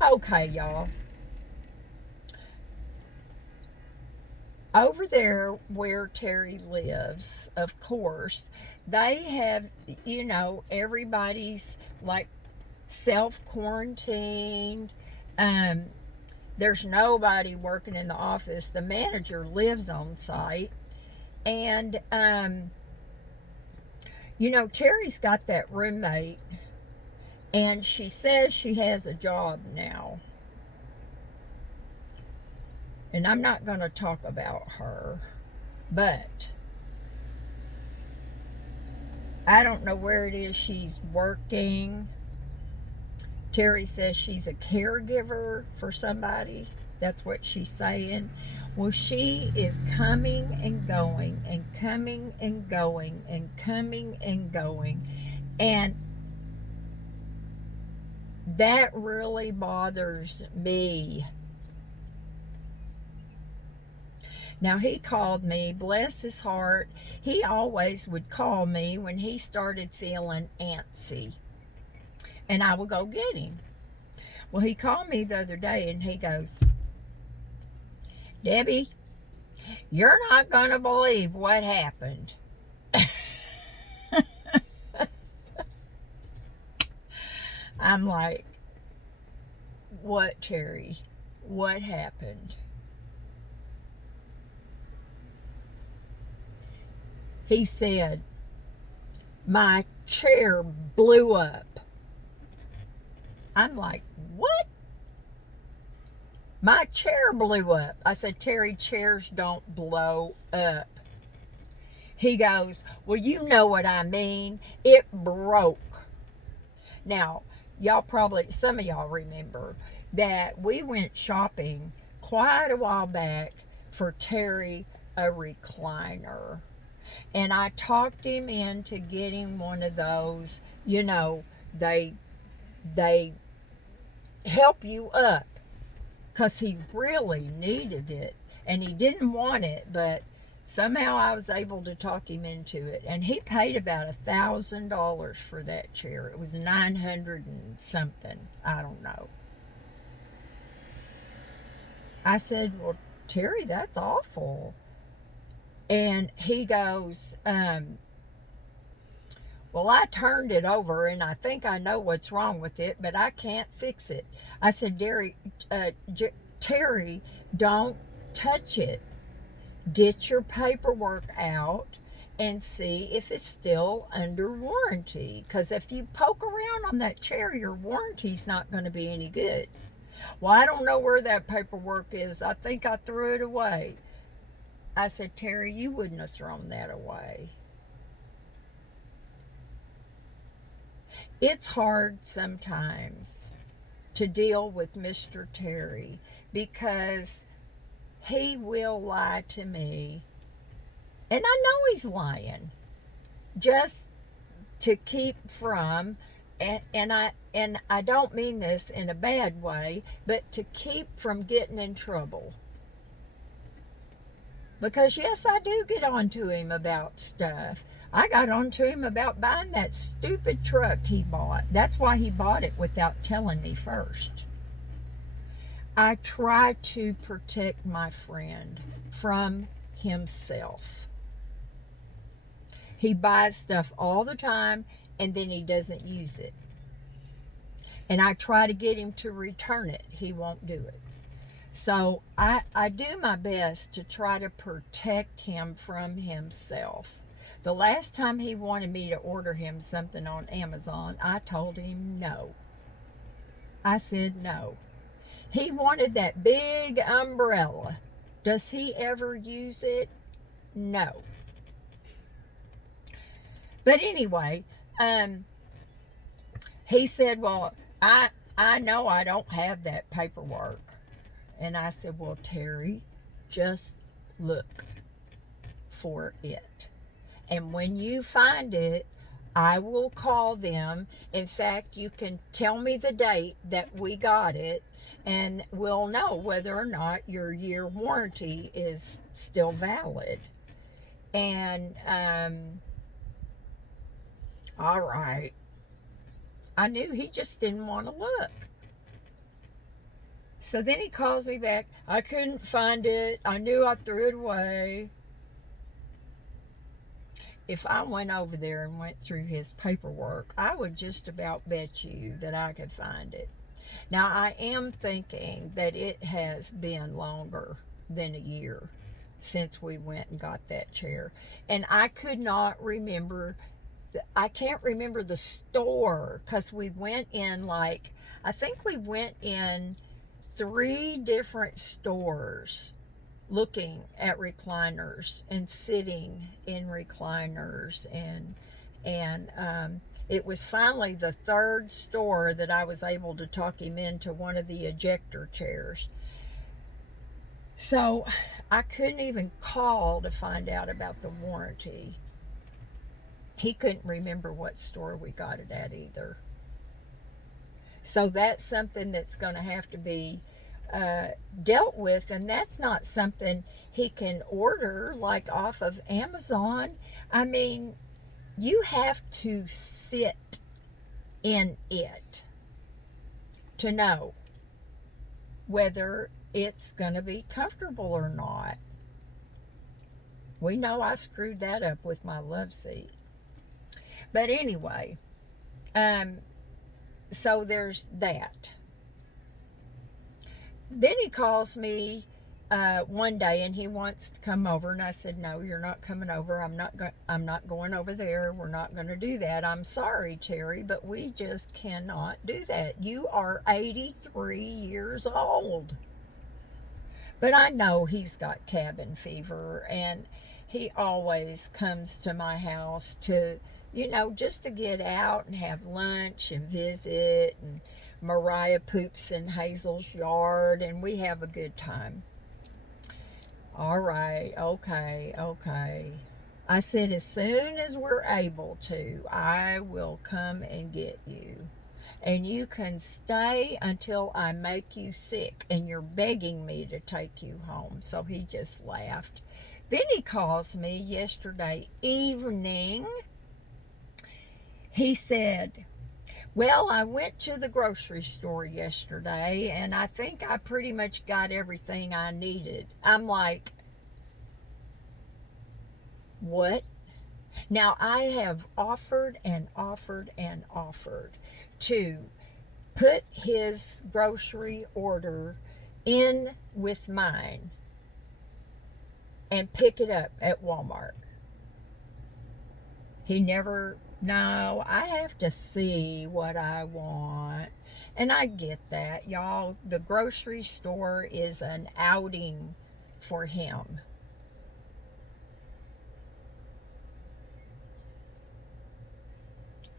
Okay, y'all. Over there where Terry lives, of course, they have, everybody's like self quarantined. Um, there's nobody working in the office. The manager lives on site. And, Terry's got that roommate, and she says she has a job now. And I'm not going to talk about her, but I don't know where it is she's working. Terry says she's a caregiver for somebody. That's what she's saying. Well, she is coming and going and coming and going and coming and going. And that really bothers me. Now, he called me, bless his heart. He always would call me when he started feeling antsy, and I would go get him. Well, he called me the other day and he goes, Debbie, you're not going to believe what happened. I'm like, what, Terry? What happened? He said, my chair blew up. I'm like, what? My chair blew up. I said, Terry, chairs don't blow up. He goes, well, you know what I mean. It broke. Now, y'all probably, some of y'all remember that we went shopping quite a while back for Terry a recliner. And I talked him into getting one of those, they they help you up, because he really needed it and he didn't want it, but somehow I was able to talk him into it. And he paid about $1,000 for that chair. It was 900 and something. I don't know. I said, well, Terry, that's awful. And he goes, well, I turned it over and I think I know what's wrong with it, but I can't fix it. I said, Terry, don't touch it. Get your paperwork out and see if it's still under warranty. Because if you poke around on that chair, your warranty's not going to be any good. Well, I don't know where that paperwork is. I think I threw it away. I said, Terry, you wouldn't have thrown that away. It's hard sometimes to deal with Mr. Terry because he will lie to me. And I know he's lying just to keep from, and I don't mean this in a bad way, but to keep from getting in trouble. Because yes, I do get on to him about stuff. I got on to him about buying that stupid truck he bought. That's why he bought it without telling me first. I try to protect my friend from himself. He buys stuff all the time and then he doesn't use it. And I try to get him to return it. He won't do it. So I do my best to try to protect him from himself. The last time he wanted me to order him something on Amazon, I told him no. I said no. He wanted that big umbrella. Does he ever use it? No. But anyway, he said, well, I know I don't have that paperwork. And I said, well, Terry, just look for it. And when you find it, I will call them. In fact, you can tell me the date that we got it, and we'll know whether or not your year warranty is still valid. And, all right. I knew he just didn't want to look. So then he calls me back. I couldn't find it. I knew I threw it away. If I went over there and went through his paperwork, I would just about bet you that I could find it. Now, I am thinking that it has been longer than a year since we went and got that chair. And I could not remember, I can't remember the store because we went in like, I think we went in 3 different stores looking at recliners and sitting in recliners, and it was finally the 3rd store that I was able to talk him into one of the ejector chairs. So I couldn't even call to find out about the warranty. He couldn't remember what store we got it at either. So that's something that's going to have to be dealt with, and that's not something he can order like off of Amazon. I mean, you have to sit in it to know whether it's going to be comfortable or not. We know I screwed that up with my love seat. But anyway, so there's that. Then he calls me one day and he wants to come over, and I said, no, you're not coming over. I'm not going over there. We're not going to do that. I'm sorry, Terry, but we just cannot do that. You are 83 years old. But I know he's got cabin fever, and he always comes to my house to, just to get out and have lunch and visit, and Mariah poops in Hazel's yard, and we have a good time. All right, okay. I said, as soon as we're able to, I will come and get you. And you can stay until I make you sick, and you're begging me to take you home. So he just laughed. Then he calls me yesterday evening. He said, well, I went to the grocery store yesterday, and I think I pretty much got everything I needed. I'm like, what? Now, I have offered to put his grocery order in with mine and pick it up at Walmart. No, I have to see what I want. And I get that, y'all. The grocery store is an outing for him.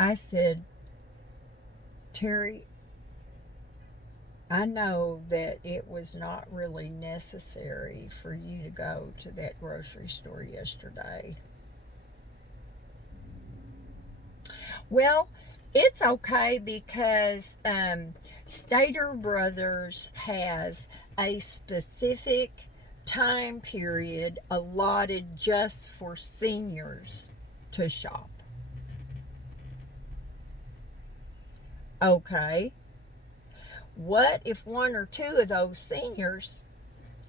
I said, Terry, I know that it was not really necessary for you to go to that grocery store yesterday. Well, it's okay because Stater Brothers has a specific time period allotted just for seniors to shop. Okay. What if 1 or 2 of those seniors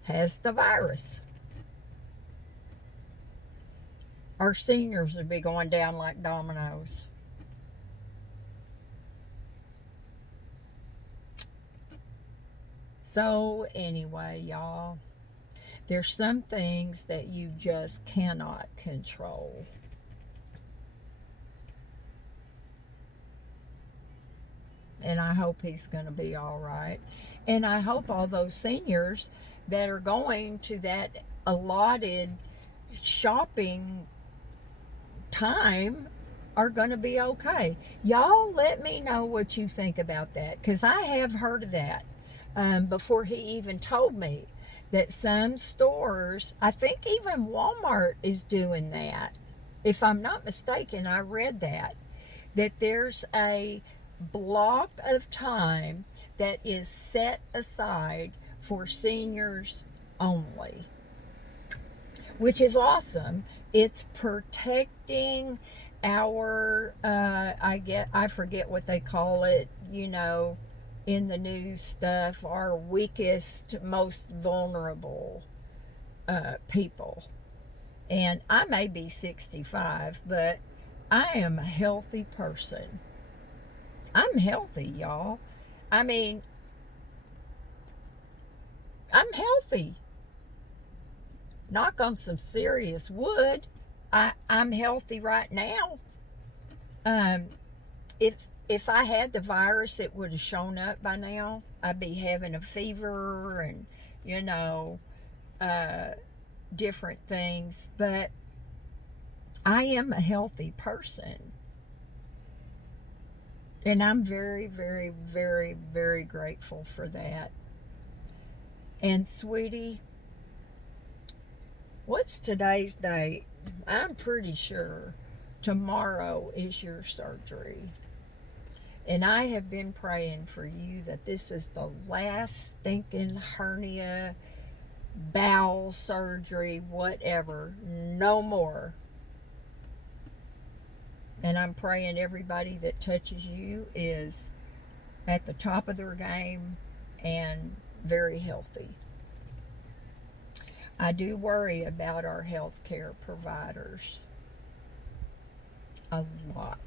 has the virus? Our seniors would be going down like dominoes. So anyway, y'all, there's some things that you just cannot control. And I hope he's going to be all right. And I hope all those seniors that are going to that allotted shopping time are going to be okay. Y'all let me know what you think about that, because I have heard of that before he even told me that some stores, I think even Walmart is doing that. If I'm not mistaken, I read that there's a block of time that is set aside for seniors only, which is awesome. It's protecting our I forget what they call it, in the news stuff, our weakest, most vulnerable people. And I may be 65, but I am a healthy person. I'm healthy, y'all. I mean, I'm healthy. Knock on some serious wood. I'm healthy right now. Um, if if I had the virus, it would have shown up by now. I'd be having a fever and you know uh, different things. But I am a healthy person, and I'm very, very, very, very grateful for that. And sweetie, what's today's date? I'm pretty sure tomorrow is your surgery. And I have been praying for you that this is the last stinking hernia, bowel surgery, whatever. No more. And I'm praying everybody that touches you is at the top of their game and very healthy. I do worry about our health care providers a lot.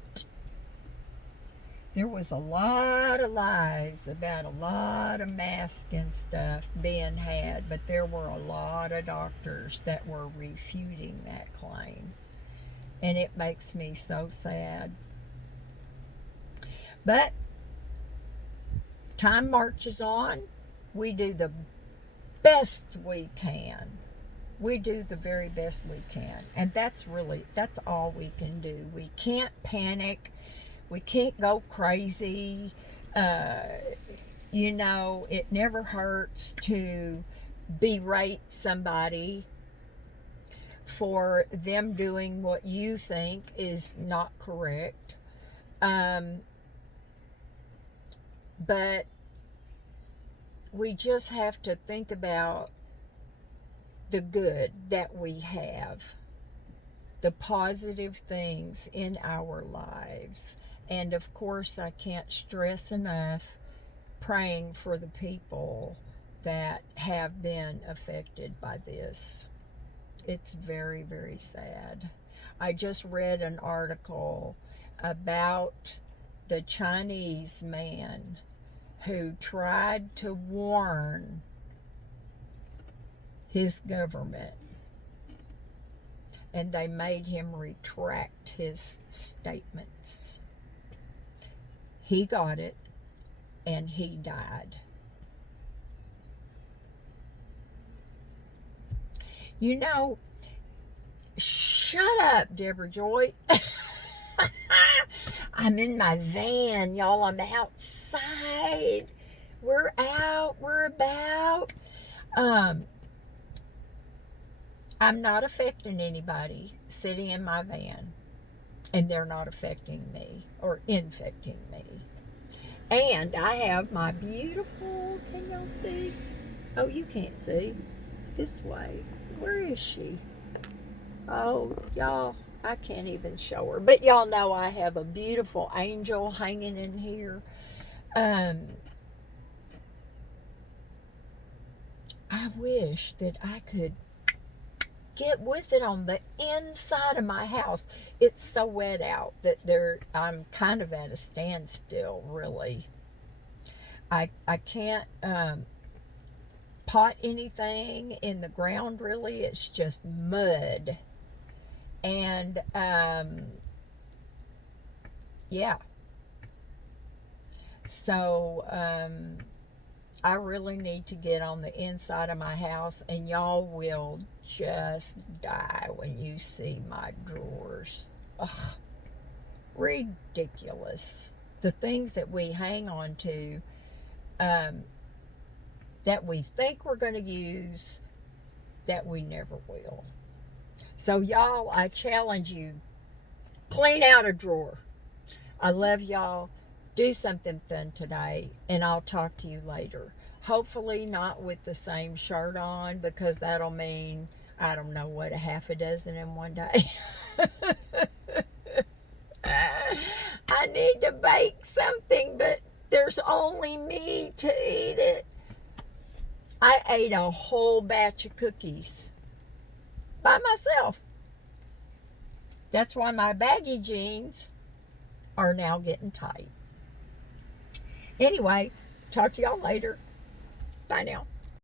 There was a lot of lies about a lot of masks and stuff being had, but there were a lot of doctors that were refuting that claim. And it makes me so sad. But time marches on. We do the best we can. We do the very best we can. And that's all we can do. We can't panic. We can't go crazy. It never hurts to berate somebody for them doing what you think is not correct. But we just have to think about the good that we have, the positive things in our lives. And of course, I can't stress enough praying for the people that have been affected by this. It's very, very sad. I just read an article about the Chinese man who tried to warn his government, and they made him retract his statements. He got it, and he died. Shut up, Debrajoy. I'm in my van, y'all. I'm outside. We're out. We're about. I'm not affecting anybody sitting in my van, and they're not affecting me or infecting me. And I have my beautiful, can y'all see? Oh, you can't see. This way. Where is she? Oh, y'all, I can't even show her. But y'all know I have a beautiful angel hanging in here. I wish that I could get with it on the inside of my house. It's so wet out that I'm kind of at a standstill, really. I can't pot anything in the ground, really. It's just mud. And yeah. So I really need to get on the inside of my house, and y'all will just die when you see my drawers. Ugh, ridiculous. The things that we hang on to, that we think we're going to use, that we never will. So y'all, I challenge you, clean out a drawer. I love y'all. Do something fun today, and I'll talk to you later. Hopefully not with the same shirt on, because that'll mean, I don't know what, a half a dozen in one day. I need to bake something, but There's only me to eat it. I ate a whole batch of cookies by myself. That's why my baggy jeans are now getting tight. Anyway, talk to y'all later. Bye now.